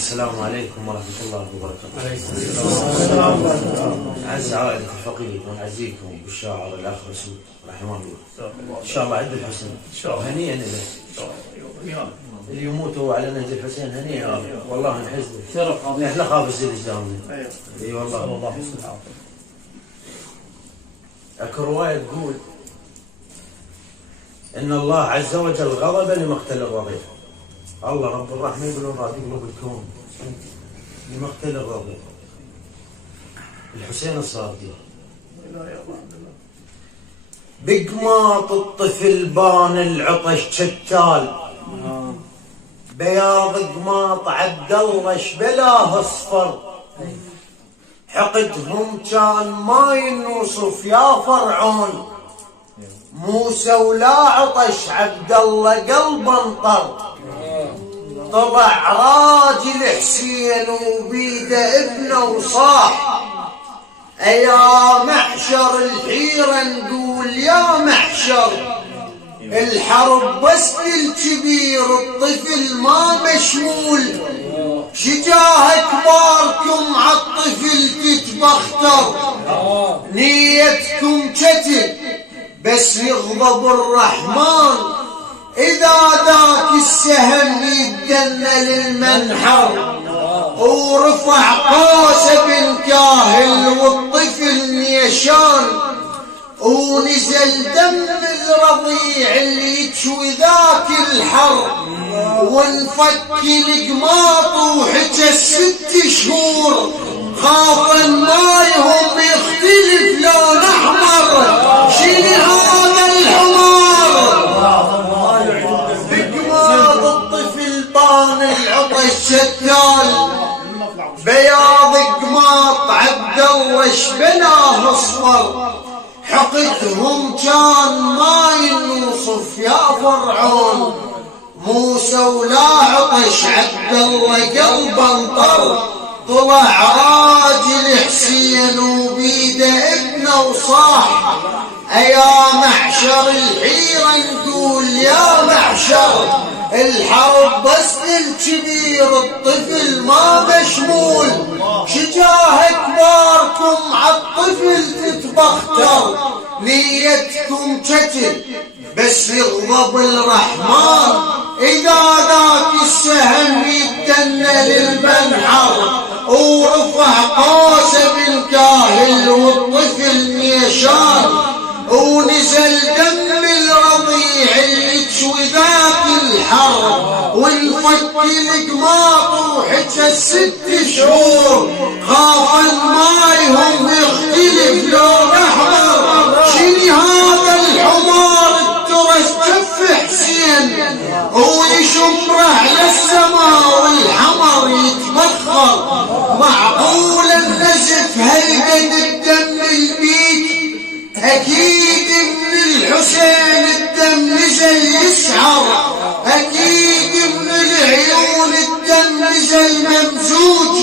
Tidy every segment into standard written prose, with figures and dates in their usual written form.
السلام عليكم ورحمة الله وبركاته. عليكم السلام. أعز عائلة الفقيه ونعزيكم بالشاعر الأخ رسول رحمه الله. إن شاء الله عند الحسن. هنيئا له. اللي يموتوا على نهج الحسين هنيئا والله نحزن. شرف عظيم. احنا خابز الإسلام. اي والله. الله يحسن العافية. اكو رواية تقول إن الله عز وجل غضب لمقتل الرضيع. الله رب الرحمة يقول راضي قلوب الكون لمقتل الرضيع. الحسين الصادق بقماط الطفل بان العطش شتال، بياض قماط عبد الله شبلاه اصفر، حقدهم كان ما ينوصف يا فرعون، موسى ولا عطش عبد الله قلبه انطر، طبع راجل حسين وبيده ابنه وصاح، يا محشر الحيرة نقول يا محشر، الحرب بس للكبير الطفل ما مشمول، شجاه كباركم عالطفل تتبختر، نيتكم كتب بس يغضب الرحمن، إذا ذاك السهم يدنا للمنحر، ورفع قوس بن كاهل والطفل نيشان، ونزل دم الرضيع اللي يتشوي ذاك الحر، وانفك القماط وحكى 6 شهور، خاف مايهم يختلف لون احمر، شنو هذا الحمار؟ بقماط الطفل بان العطش شتال، بياض قماط عبد الله شبلاه اصفر، حقدهم كان ما ينوصف يا فرعون، موسى ولا عطش عبد الله قلبه انطر، طلع راجل حسين وبيده ابنه وصاح، يا محشر الحيرة نقول يا محشر، الحرب بس للكبير الطفل ما مشمول، شجاه كباركم عالطفل تتبختر، نيتكم كتل بس يغضب الرحمن، إذا ذاك السهم يدنا للمنحر، ورفع قوس بن كاهل والطفل نيشان، ونزل دم الرضيع اللي تشوي ذاك الحر، وانفك القماط وحكى 6 شهور، خاف مايهم يختلف لون احمر، شنو هذا الحمار الترس كف حسين، ويشمره للسماء والحمر يتبخر، معقول النزف هالقد الدم البيت، اكيد من الحسين الدم نزل يسعر، اكيد من العيون الدم نزل ممزوج،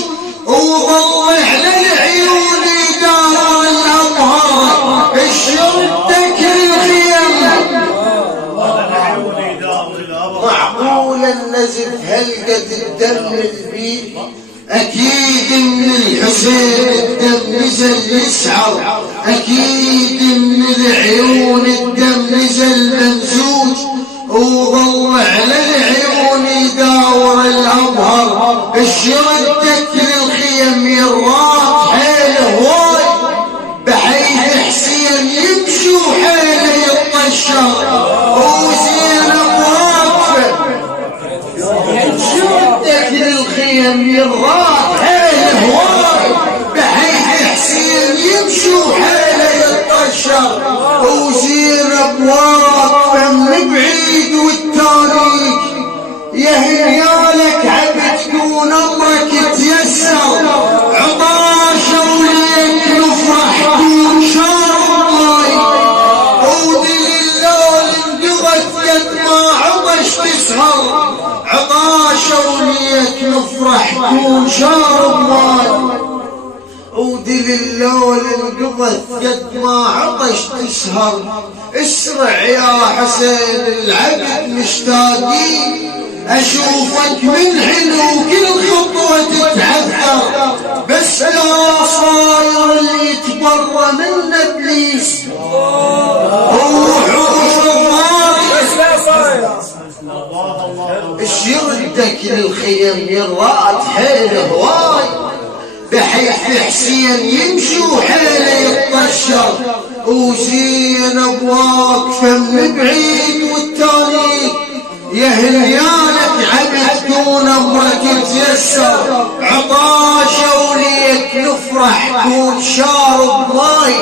وظل على العيون دار الابهار، الشرطة الخيم، معقول النزف هلقت الدم البيت، اكيد من الحسين الدم نزل يسعر، اكيد من العيون الدم نزل ممزوج، وظل على العيون يداور الابهر، الشردة للخيم يراق حيله هواي، بحيث حسين يمشي وحيله يطشر، وزينب واقفه، شردة للخيم يراق حيله هواي، بحيث حسين يمشي وحيله يطشر، وزينب واقفه من بعيد والتاريخ، يا هنيالك عبد تكون امرك تيسر، عطاشه وليك نفرح كون شارب ماي، ودليل اللول انقضت قد ما عطش تسهر، عطاشه وليك نفرح كون شارب ماي، ودل اللون انقضت قد ما عطش تسهر. اسرع يا حسين العبد مشتاقين، اشوفك من حلو كل خطوة تتعثر. بس لا صاير اللي يتبرى من ابليس وحوش الضار. ايش يردك للخيم يرات حيل هواي، بحيث حسين يمشي وحيله يطشر. وزينب واقفه من بعيد والتاني يهليالك عبد دون امرك تيسر. عطاشه وليك نفرح كون شارب ماي،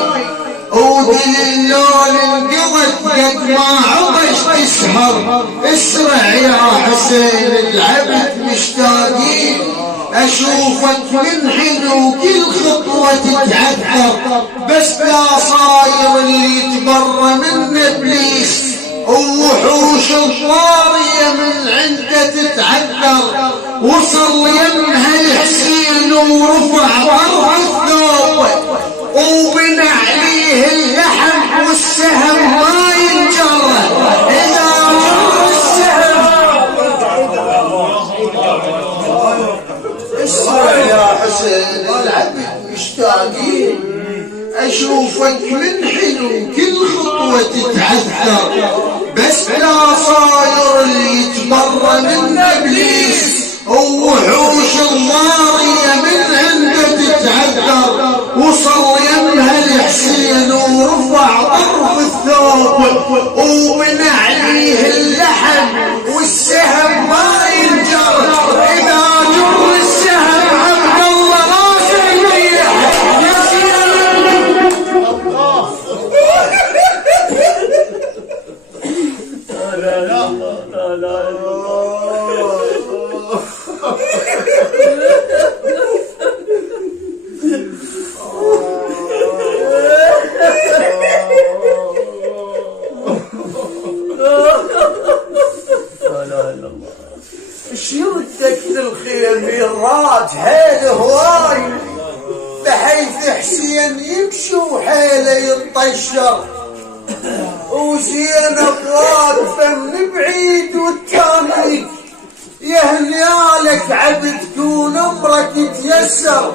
ودل اللون انقضت قد ما عطش تسهر. اسرع يا حسين العبد مشتاقين، اشوفك من حين وكل خطوة تتعثر. بس لا صاير اللي يتبرى من ابليس ووحوش الطارية من عنده تتعثر. وصل يمها الحسين ورفع طرف الثوب وبنى عليه اللحم والسهم ما ينجره. اذا مر السهم اسمع يا حسين العبد مشتاقين، اشوفك من حلو كل خطوة تتعثر. بس لا صاير اللي يتبرى من ابليس ووحوش الضارية من عنده تتعثر. وصل يمها الحسين ورفع طرف الثوب وبنى عليه اللحم والسهم ما ينجر. اذا جر السهم عبد الله راسه يطيح. ايش يردك للخيم يراد حيل هواي، بحيث حسين يمشي وحيله يطشر. وزينب واقفه من بعيد والتاني يهنيالك عبد كون امرك تيسر.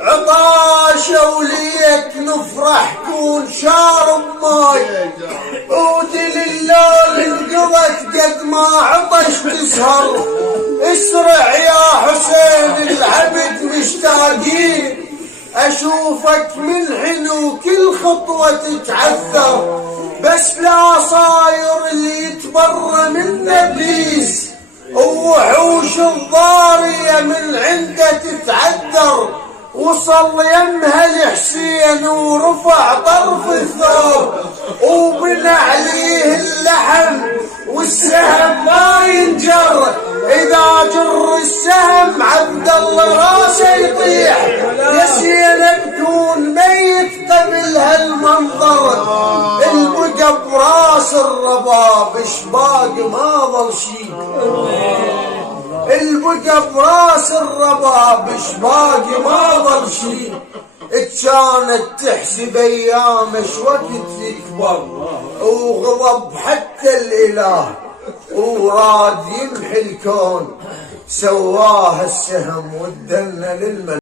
عطاشه وليك نفرح كون شارب ماي، ودل اللون انقضت قد ما عطش تسهر. اسرع يا حسين العبد مشتاقين، اشوفك من حين كل خطوة تتعثر. بس لا صاير اللي يتبرى من ابليس ووحوش الضارية من عنده تتعثر. وصل يمها الحسين ورفع طرف الثوب وبنى عليه اللحم والسهم ما ينجر. اذا جر السهم عبد الله راسه يطيح. يا زينب كون ميت قبل هالمنظر، البقى براس الرباب شباق ما ظل شي. البقى براس الرباب شباق ما ظل شي. كانت تحسب ايام وقت يكبر وغضب حتى الاله وراد يمحي الكون. سواها السهم ودنا للملك.